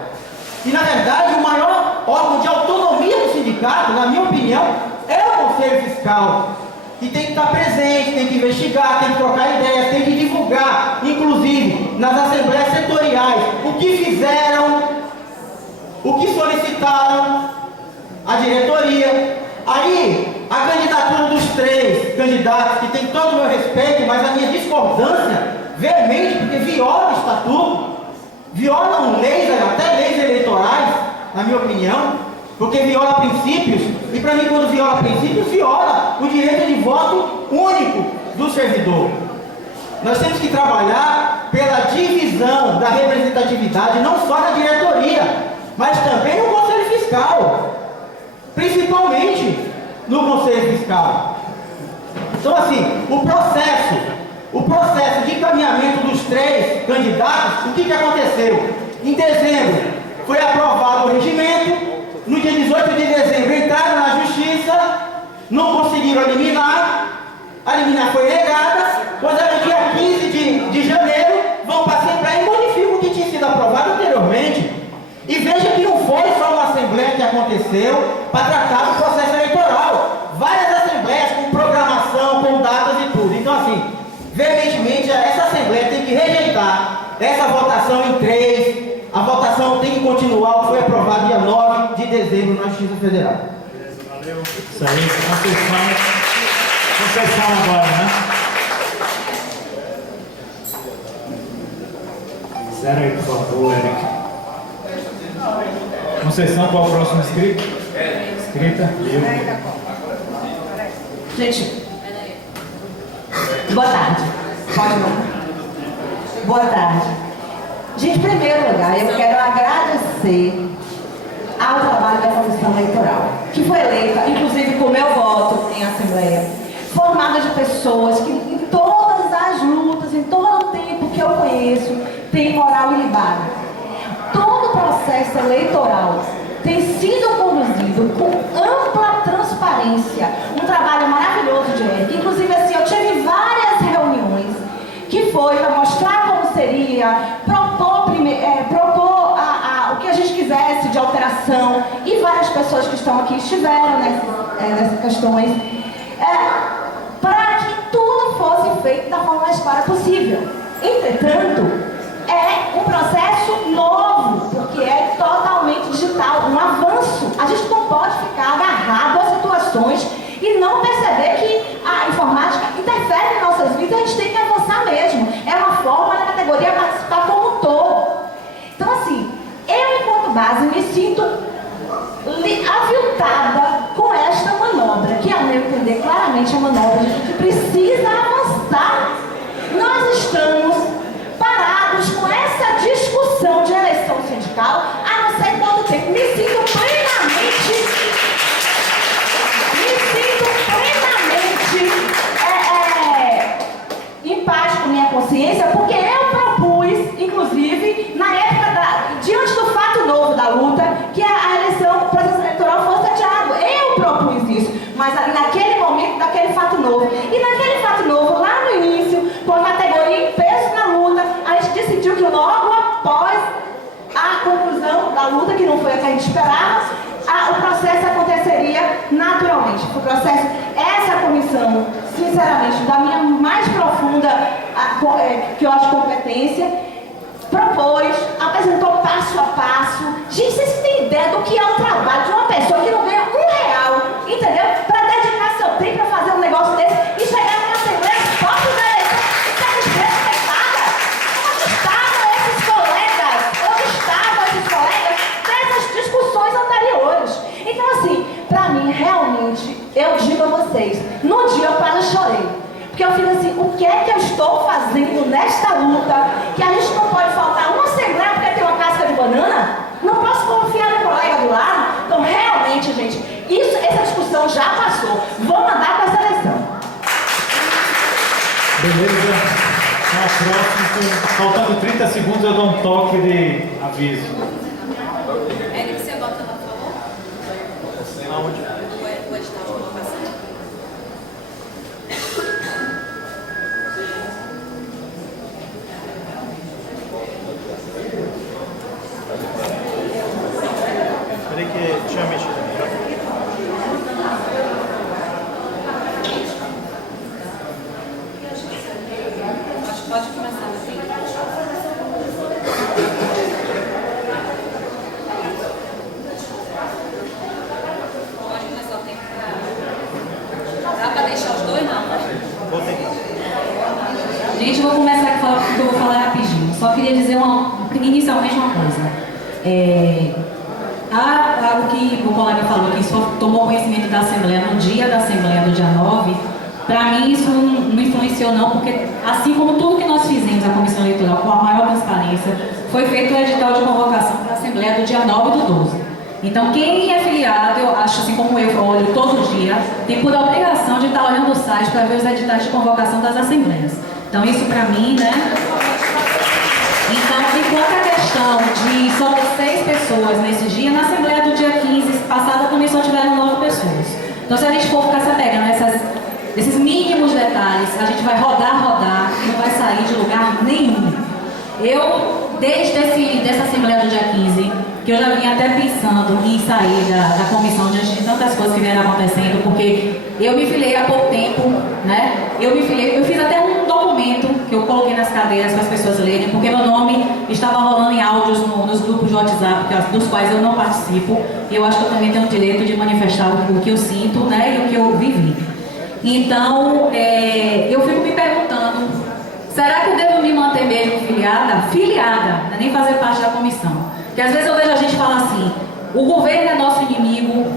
E, na verdade, o maior órgão de autonomia do sindicato, na minha opinião, é o Conselho Fiscal, que tem que estar presente, tem que investigar, tem que trocar ideias, tem que divulgar, inclusive nas assembleias setoriais, o que fizeram, o que solicitaram a diretoria. Aí, a candidatura dos 3 candidatos, que tem todo o meu respeito, mas a minha discordância veemente, porque viola o estatuto, violam leis, até leis eleitorais, na minha opinião, porque viola princípios, e para mim, quando viola princípios, viola o direito de voto único do servidor. Nós temos que trabalhar pela divisão da representatividade, não só na diretoria, mas também no Conselho Fiscal, principalmente no Conselho Fiscal. Então, assim, o processo de encaminhamento dos 3 candidatos, o que aconteceu? Em dezembro foi aprovado o regimento, no dia 18 de dezembro entraram na justiça, não conseguiram eliminar, a liminar foi negada, quando era dia 15 de janeiro, vão para a Assembleia e modificam o que tinha sido aprovado anteriormente. E veja que não foi só uma Assembleia que aconteceu para tratar do processo eleitoral. Várias assembleias com programação, com datas e tudo. Então, assim, veementemente, essa Assembleia tem que rejeitar essa votação em 3. A votação tem que continuar, o que foi aprovado dia 9 de dezembro na Justiça Federal. Valeu. Isso aí, Conceição agora, né? Zero aí, por favor, Eric. Conceição, qual é o próximo inscrito? Inscrita? Gente, boa tarde. Pode não? Boa tarde. Gente, em primeiro lugar, eu quero agradecer ao trabalho da Comissão Eleitoral, que foi eleita, inclusive com meu voto em Assembleia, formada de pessoas que em todas as lutas, em todo o tempo que eu conheço, tem moral ilibada. Todo o processo eleitoral tem sido conduzido com ampla transparência, um trabalho maravilhoso de Eric. Inclusive, assim, eu tive várias reuniões que foi para mostrar como seria, propor o que a gente quisesse de alteração, e várias pessoas que estão aqui estiveram nessas questões, para que tudo fosse feito da forma mais clara possível. Entretanto, é um processo novo, porque é totalmente digital, um avanço. A gente não pode ficar agarrado a situações e não perceber que a informática interfere em nossas vidas. A gente tem que avançar mesmo. É uma forma da categoria participar como um todo. Então, assim, eu, enquanto base, me sinto aviltada com esta manobra, que, ao meu entender, claramente é uma manobra de que precisa avançar. Nós estamos parados com essa discussão de eleição sindical há não sei quanto tempo. Me sinto plenamente em paz com minha consciência, porque eu propus, inclusive, na época, diante do fato novo da luta, que a eleição, o processo eleitoral fosse adiado. Eu propus isso, mas naquele momento, daquele fato novo. E naquele fato novo, lá no início, com a categoria em peso na luta, a gente decidiu que logo após a conclusão da luta, que não foi a que a gente esperava, o processo aconteceria naturalmente. O processo, essa comissão, sinceramente, da minha mais profunda, que eu acho, competência, propôs, apresentou passo a passo. Gente, vocês têm ideia do que é o trabalho de uma pessoa que não ganha R$1, entendeu? Para dedicar seu tempo para fazer um negócio desse e chegar numa assembleia só da eleição e ser desrespeitada. Onde estavam esses colegas? Onde estavam esses colegas nessas discussões anteriores? Então, assim, para mim, realmente, eu digo a vocês, no dia eu quase chorei. Porque eu fiz assim, o que é que eu estou fazendo nesta luta? Que a gente não pode faltar uma assembleia porque tem uma casca de banana? Não posso confiar no colega do lado? Então, realmente, gente, essa discussão já passou. Vamos andar com essa eleição. Beleza? Na próxima, faltando 30 segundos, eu dou um toque de aviso. Eric, você bota lá, por favor? Aonde? O edital de colocação. Peraí que tinha mexido. Acho que pode começar assim. Pode começar o tempo. Dá pra deixar os dois, não? Vou tentar. Gente, eu vou começar aqui porque eu vou falar rapidinho. Só queria dizer inicialmente uma coisa. O que o colega falou, que só tomou conhecimento da Assembleia no dia da Assembleia do dia 9, para mim isso não influenciou não, porque assim como tudo que nós fizemos, a Comissão Eleitoral, com a maior transparência, foi feito o edital de convocação para a Assembleia do dia 9 do 12. Então, quem é filiado, eu acho, assim como eu olho todo dia, tem por obrigação de estar olhando o site para ver os editais de convocação das Assembleias. Então, isso para mim, né? Então, enquanto a questão de só ter 6 pessoas nesse dia, na Assembleia do dia 15 passada também só tiveram 9 pessoas. Então, se a gente for ficar se apegando esses mínimos detalhes, a gente vai rodar e não vai sair de lugar nenhum. Eu, desde dessa Assembleia do dia 15, que eu já vinha até pensando em sair da comissão diante de tantas coisas que vieram acontecendo, porque eu me filiei há pouco tempo, né? Eu fiz até um documento que eu coloquei nas cadeiras para as pessoas lerem, porque meu nome estava rolando em áudios nos grupos de WhatsApp, dos quais eu não participo, e eu acho que eu também tenho o direito de manifestar o que eu sinto, né? E o que eu vivi. Então, eu fico me perguntando, será que eu devo me manter mesmo filiada? Filiada, não é nem fazer parte da comissão. Porque às vezes eu vejo a gente falar assim, o governo é nosso inimigo,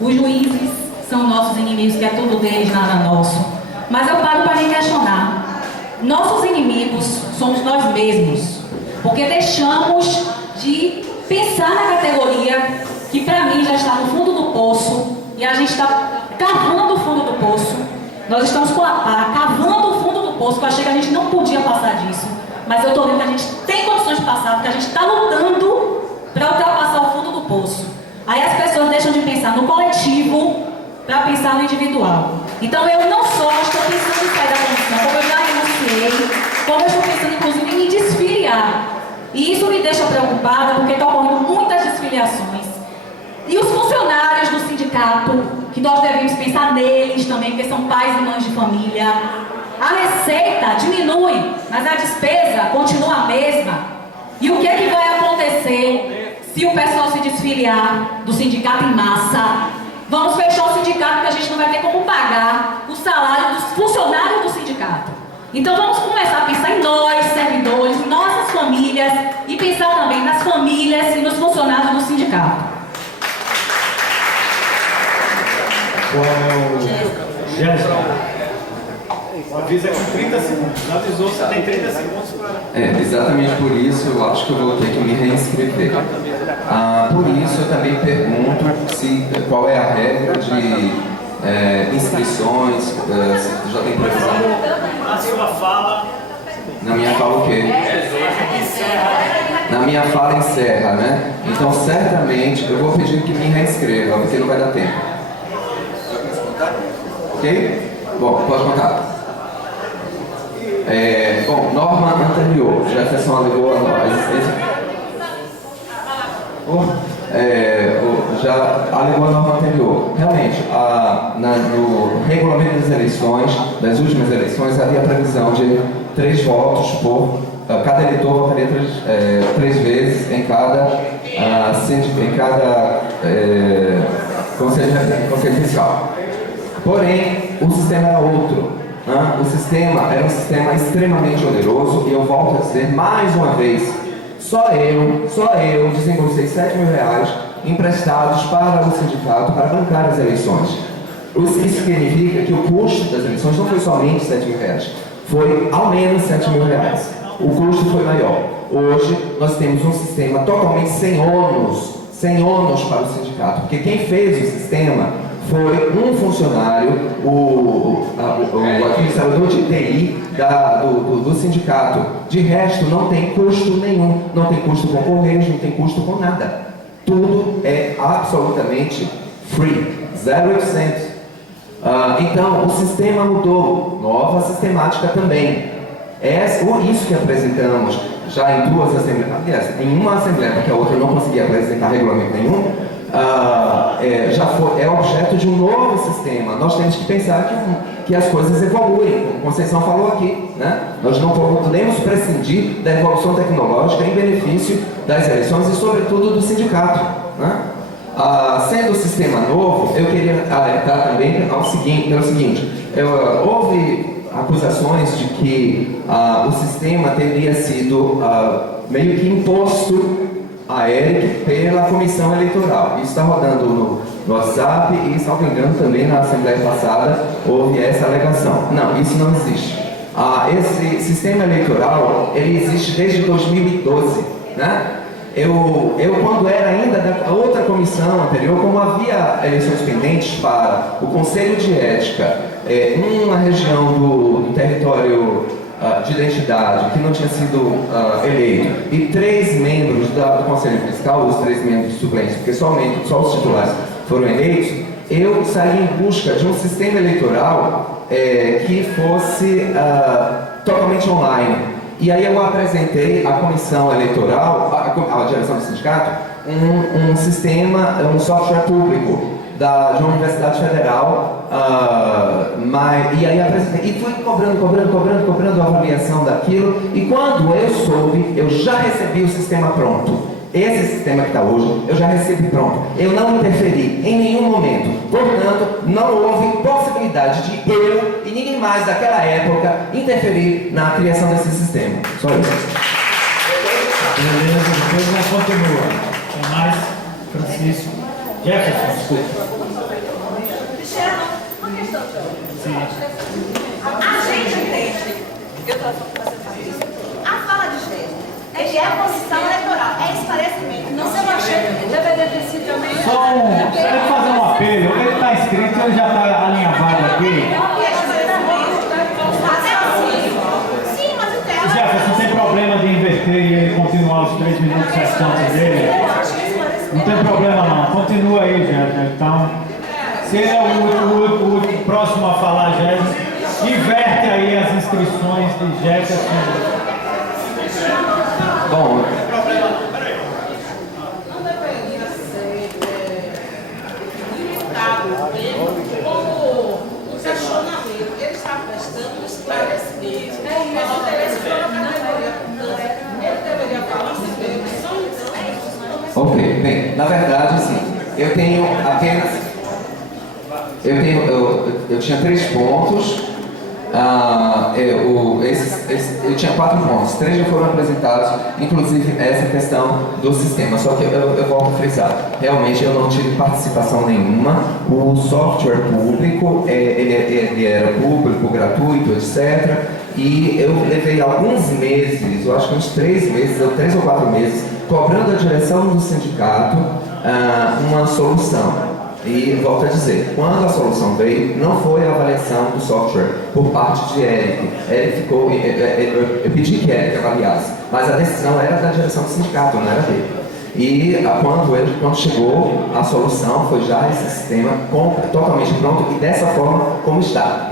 os juízes são nossos inimigos, que é tudo deles, nada nosso. Mas eu paro para me questionar. Nossos inimigos somos nós mesmos, porque deixamos de pensar na categoria que para mim já está no fundo do poço, e a gente está cavando o fundo do poço. Nós estamos com a pá, cavando o fundo do poço, que eu achei que a gente não podia passar disso. Mas eu estou vendo que a gente tem condições de passar, porque a gente está lutando para ultrapassar o fundo do poço. Aí as pessoas deixam de pensar no coletivo para pensar no individual. Então eu não só estou pensando em sair da comissão, como eu já renunciei, como eu estou pensando inclusive em me desfiliar. E isso me deixa preocupada, porque estão ocorrendo muitas desfiliações. E os funcionários do sindicato, que nós devemos pensar neles também, porque são pais e mães de família. A receita diminui, mas a despesa continua a mesma. E o que é que vai acontecer se o pessoal se desfiliar do sindicato em massa? Vamos fechar o sindicato, porque a gente não vai ter como pagar o salário dos funcionários do sindicato. Então vamos começar a pensar em nós, servidores, nossas famílias, e pensar também nas famílias e nos funcionários do sindicato. Qual é o... Jéssica. Avisa com 30 segundos. Avisou, você tem 30 segundos para... Exatamente por isso eu acho que eu vou ter que me reinscrever. Por isso eu também pergunto qual é a regra de inscrições, se já tem previsão. Na sua fala... Na minha fala o quê? Na minha fala encerra, né? Então certamente eu vou pedir que me reinscreva, porque não vai dar tempo. Ok? Bom, pode contar. Bom, norma anterior, Jefferson alegou a existência. Já alegou a norma anterior. Realmente, no regulamento das eleições, das últimas eleições, havia a previsão de 3 votos por cada eleitor votaria três vezes em cada conselho fiscal. Porém, o sistema era outro. O sistema era um sistema extremamente oneroso, e eu volto a dizer mais uma vez, só eu desembolsei R$7 mil emprestados para o sindicato para bancar as eleições. Isso significa que o custo das eleições não foi somente R$7 mil, foi ao menos R$7 mil. O custo foi maior. Hoje nós temos um sistema totalmente sem ônus para o sindicato, porque quem fez o sistema foi um funcionário, o administrador de TI do sindicato. De resto, não tem custo nenhum, não tem custo com correios, não tem custo com nada. Tudo é absolutamente free, 0800. Então, o sistema mudou, nova sistemática também. Isso que apresentamos já em duas assembleias, aliás, em uma assembleia, porque a outra não conseguia apresentar regulamento nenhum, é objeto de um novo sistema. Nós temos que pensar que as coisas evoluem, como Conceição falou aqui, né? Nós não podemos prescindir da evolução tecnológica em benefício das eleições e, sobretudo, do sindicato, né? Sendo o sistema novo, eu queria alertar também pelo seguinte, houve acusações de que o sistema teria sido meio que imposto a Eric pela comissão eleitoral. Isso está rodando no WhatsApp e, salvo engano, também na Assembleia passada houve essa alegação. Não, isso não existe. Esse sistema eleitoral, ele existe desde 2012, né? Eu quando era ainda da outra comissão anterior, como havia eleições pendentes para o Conselho de Ética, uma região do território de identidade que não tinha sido eleito, e 3 membros do Conselho Fiscal, os 3 membros suplentes, porque só os titulares foram eleitos, eu saí em busca de um sistema eleitoral que fosse totalmente online. E aí eu apresentei à comissão eleitoral, à direção do sindicato, um sistema, um software público de uma universidade federal, e aí apresentei, e fui cobrando a avaliação daquilo, e quando eu soube, eu já recebi o sistema pronto. Esse sistema que está hoje, eu já recebi pronto. Eu não interferi em nenhum momento. Portanto, não houve possibilidade de eu e ninguém mais daquela época interferir na criação desse sistema. Só isso. Beleza, depois nós continua. Tem mais? Francisco. Jefferson, desculpa. Cristiano, uma questão de Sim. a gente entende, eu estou fazendo isso, a fala de Gênesis, ele é a comissão eleitoral, é esclarecimento, não se eu achei que deveria ter sido também. Deixa eu fazer um apelo, ele está inscrito, ele já está alinhavado aqui. Sim, mas o tema. Jefferson, tem problema de inverter e ele continuar os 3 minutos restantes dele? Não tem problema não, continua aí, Jefferson. Então, se é o próximo a falar, Jefferson, inverte aí as inscrições de Jefferson. Bom, Não deveria ser limitado como um questionamento. Ele está prestando um esclarecimento. Mas o interesse foi na categoria. Ele deveria falar sobre a eleição, então. ok, bem, na verdade, assim, eu tenho apenas... Eu tinha 3 pontos. Eu tinha 4 pontos, 3 já foram apresentados, inclusive essa questão do sistema, só que eu volto a frisar, realmente eu não tive participação nenhuma. O software público, ele era público, gratuito, etc. E eu levei alguns meses, eu acho que uns 3 meses, ou 3 ou 4 meses, cobrando a direção do sindicato uma solução. E volto a dizer, quando a solução veio, não foi a avaliação do software por parte de Eric. Eu pedi que Eric avaliasse, mas a decisão era da direção do sindicato, não era dele. E quando chegou a solução, foi já esse sistema totalmente pronto e dessa forma como está.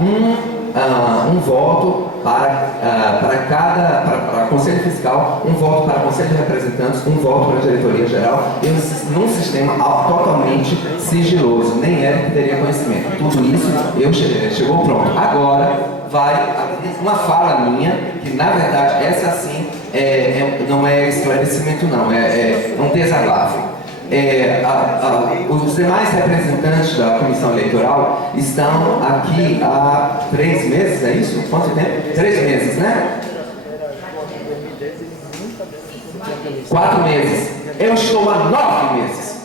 um voto para Conselho Fiscal, um voto para Conselho de Representantes, um voto para a Diretoria Geral, e num sistema totalmente sigiloso, nem era que teria conhecimento. Tudo isso chegou pronto. Agora vai uma fala minha, que na verdade essa sim não é esclarecimento não, é um desabafo. Os demais representantes da Comissão Eleitoral estão aqui há 3 meses, é isso? Quanto tempo? 3 meses, né? 4 meses. Eu estou há 9 meses.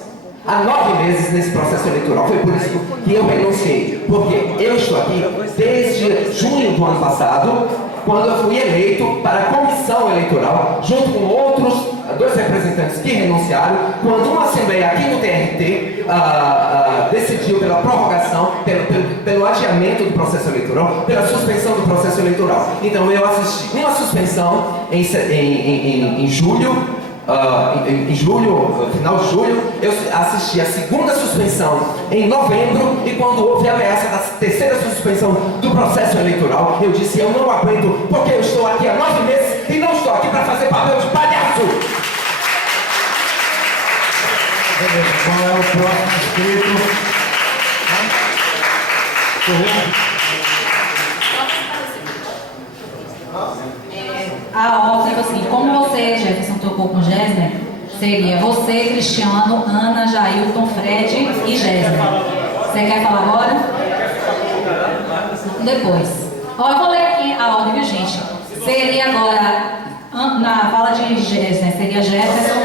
Há 9 meses nesse processo eleitoral. Foi por isso que eu renunciei. Porque eu estou aqui desde junho do ano passado, quando eu fui eleito para a Comissão Eleitoral, junto com outros 2 representantes que renunciaram, quando uma Assembleia aqui no TRT decidiu pela prorrogação, pelo adiamento do processo eleitoral, pela suspensão do processo eleitoral. Então eu assisti uma suspensão em julho, final de julho, eu assisti a segunda suspensão em novembro, e quando houve a ameaça da terceira suspensão do processo eleitoral, eu disse: eu não aguento, porque eu estou aqui há 9 meses e não estou aqui para fazer papel de palhaço. Qual é o próximo inscrito? A ordem é o seguinte: como você, Jefferson, tocou com Gésner, seria você, Cristiano, Ana, Jailton, Fred e Gésner. Você quer falar agora? Depois. Ó, eu vou ler aqui a ordem, viu, gente? Seria agora, na fala de Gésner, seria Jefferson.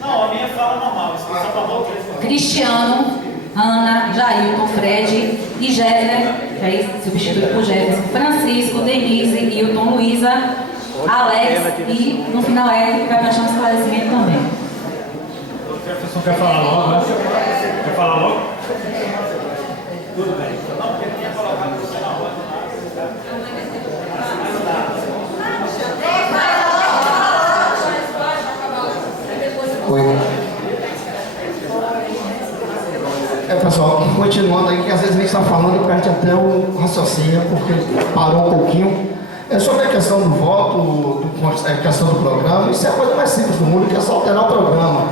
Não, a minha fala normal. Cristiano, Ana, Jailton, Fred e Gésner, que aí substituído por Jefferson, Francisco, Denise, Hilton, Luísa, Alex e no final Eric, que vai prestar um esclarecimento também. O Jefferson quer falar logo, né? Quer falar logo? Tudo bem. Não, porque eu tinha colocado você na roda. Oi. Pessoal, continuando aí, que às vezes a gente está falando e perde até o raciocínio, porque parou um pouquinho. Sobre a questão do voto, a questão do programa, isso é a coisa mais simples do mundo, que é só alterar o programa.